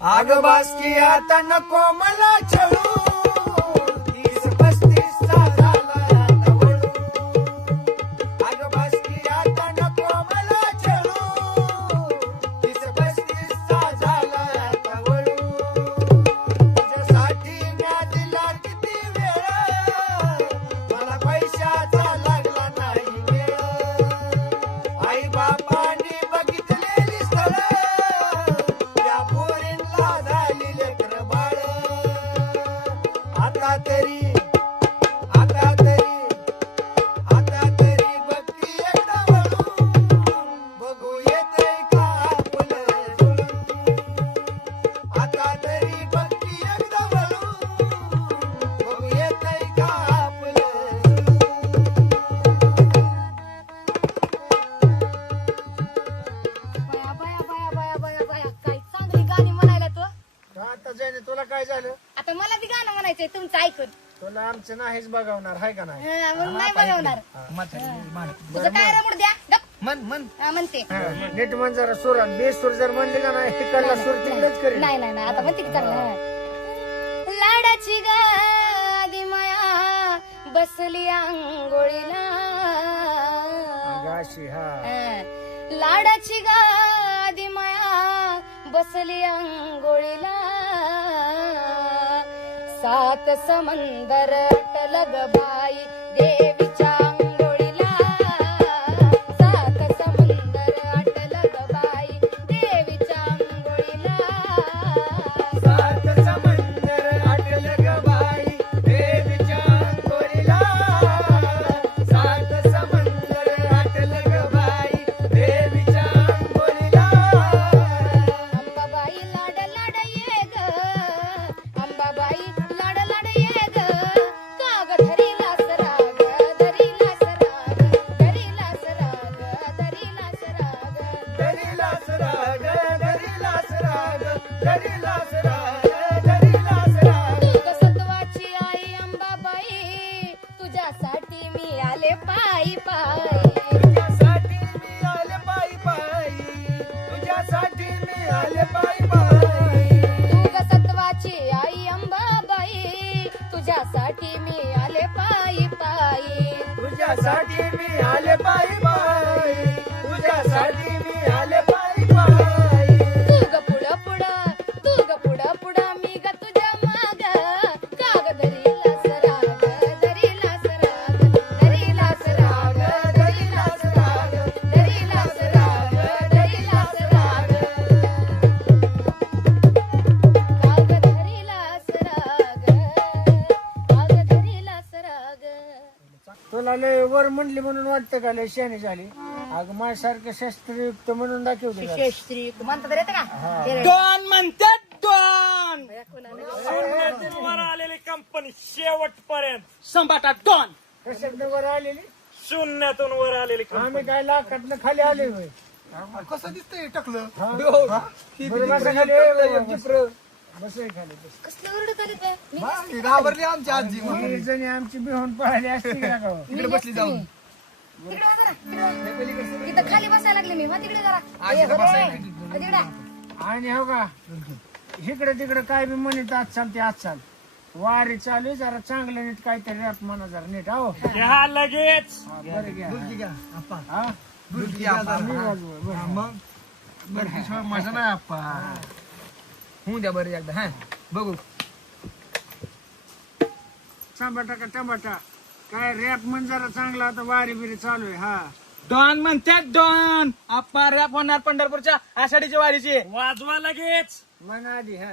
आग बासकी आता नको मला छळू 30-35चा झाला आता वळू आग बासकी आता नको मला छळू 30-35चा झाला आता वळू तुझ्यासाठी म्या दिला किती वेळ मला पैशाचा लागला नाही वेळ आई बापाने बघितलेली स्थळ त्या पोरींना झाली लेकर बाळ आता तरी बघती एकदा वळून बघू येतंय का आपलं जुळून आता तरी बघती एकदा वळून बघू येतंय का आपलं जुळून बाया काय चांगली गाणी म्हणायला तो. आता जाणे तुला काय झालं आता मला बी गाणं म्हणायचंय तुमचं ऐकून. तुला आमचं नाहीच बघवणार हाय का नाही मग नाही बघवणार. तुझं काय रमूड द्या गप. म्हणते नीट म्हण जरा सुरात बेसूर जर म्हणले का नाही तिकडला सूर तिकडेच करेल नाही आता म्हणते की चांगलं लाडाची गादी माया बसली आंघोळीला अशी हा लाडाची गादी माया बसली अंघोळीला 7 समंदर अटल ग बाई देवीच्या अंघोळीला 7 समंदर अटल ग बाई देवीच्या अंघोळीला 7 समंदर अटल ग बाई देवीच्या अंघोळीला 7 समंदर अटल ग बाई देवीच्या अंघोळीला अंबाबाई लाड लाड ये ग अंबाबाई लाड लाड ये ग काग धरीला सराग धरीला सराग धरीला सराग धरीला सराग दरीलास राग दरीलास राग दरीलास राग दरीलास राग तू सत्वाची आई अंबाबाई तुझ्यासाठी मी आले पायी पायी तुझ्यासाठी मी आले पायी पायी तुझ्यासाठी मी आले पायी पायी तू सत्वाची आई अंबाबाई तुझ्यासाठी मी आले पायी पायी तुझ्यासाठी मी आले पायी पायी तुझ्यासाठी मी आले पायी पायी तू ग पुढं पुढं मी ग तुझ्या माग काग धरीला सराग धरीला सराग धरीला सराग धरीला सराग धरीला सराग धरीला सराग काग धरीला सराग काग धरीला सराग तुला लय वर म्हणली म्हणून वाटतं का लय शहाणी झाली अगं माझ्यासारखं शस्त्रयुक्त म्हणून दाखवते जरा. श्री म्हणतात रे का डॉन म्हणतात डॉन शून्यातून वर आलेली कंपनी शेवटपर्यंत संभाटात डॉन कशातनं वर आलेली शून्यातून वर आलेली कंपनी आम्ही काय लाखातनं खाली आले होय कसं दिसतंय टाकलं बरं बसा खाली बसय खाली बस कसलं ओरडत आली ते मी घाबरली आमची आजी मग. ही जणी आमची बिहून पळाली असती का गावात? तिकडे बसली जाऊन तिकडे जा जरा, तिकडे. इथं खाली बसायला लागले मी तिकडे जरा आजीला बसायला तिकडे आणि हो का इकडे तिकडे काय बी म्हणत आज चालते आज चाल वारी चालू आहे, जरा चांगलं नीट काहीतरी रॅप म्हणा जरा नीट हो घ्या लगेच हा, बरं घ्या बुलकी घ्या आप्पा हा बुलकी आप्पा मी वाजवू, बरं. हा, मग बुलकीशिवाय मजा नाही आप्पा होऊ द्या बरं एकदा हा बघू टमाटा टमाटा काय रॅप म्हण जरा चांगला आता वारी बिरी चालू आहे हा डॉन म्हणतात डॉन आप्पा रॅप होणार पंढरपूरच्या आषाढीच्या वारीची वाजवा लगेच म्हणा आधी हा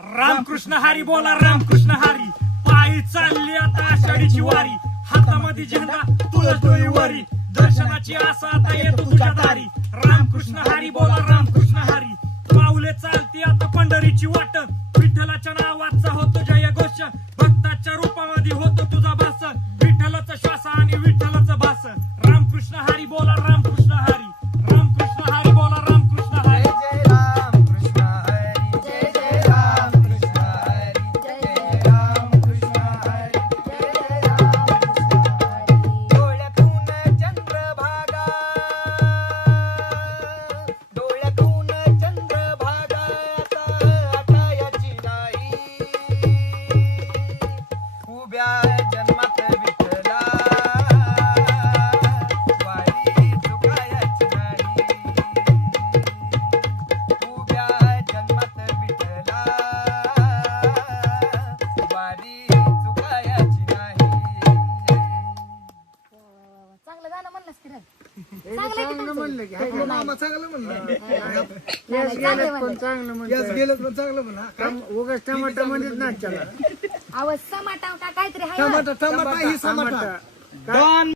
रामकृष्ण हरी बोला रामकृष्ण हरी पायी चालली आता आषाढीची वारी हातामध्ये झेंडा तुळस वरी दर्शनाची आशा आता येतो तुझ्या दारी रामकृष्ण हरी बोला रामकृष्ण हरी पाऊले चालती आता पंढरीची वाट विठ्ठलाच्या नावाचा होतो जय घोष भक्ताच्या रूपामध्ये होतो तुझा भास विठ्ठलाचा श्वास आणि विठ्ठलाचं भास रामकृष्ण हरी बोला रामकृष्ण हरी रामकृष्ण हरी बोला रामकृष्ण हरी जय राम कृष्ण हरी जय जय राम कृष्ण हरी जय राम कृष्ण हरी जय राम कृष्ण हरी डोळ्यातून चंद्रभागा डोळ्यातून चंद्रभागा आता मामा चांगलं म्हणलं केस गेलेत पण चांगलं गॅस म्हणतात गेलं पण चांगलं म्हणा काय उगाच टमाटा म्हणत ना त्याला अहो समाटा का काहीतरी आहे टमाटा टमाटा ही समाटा टमाटा डॉन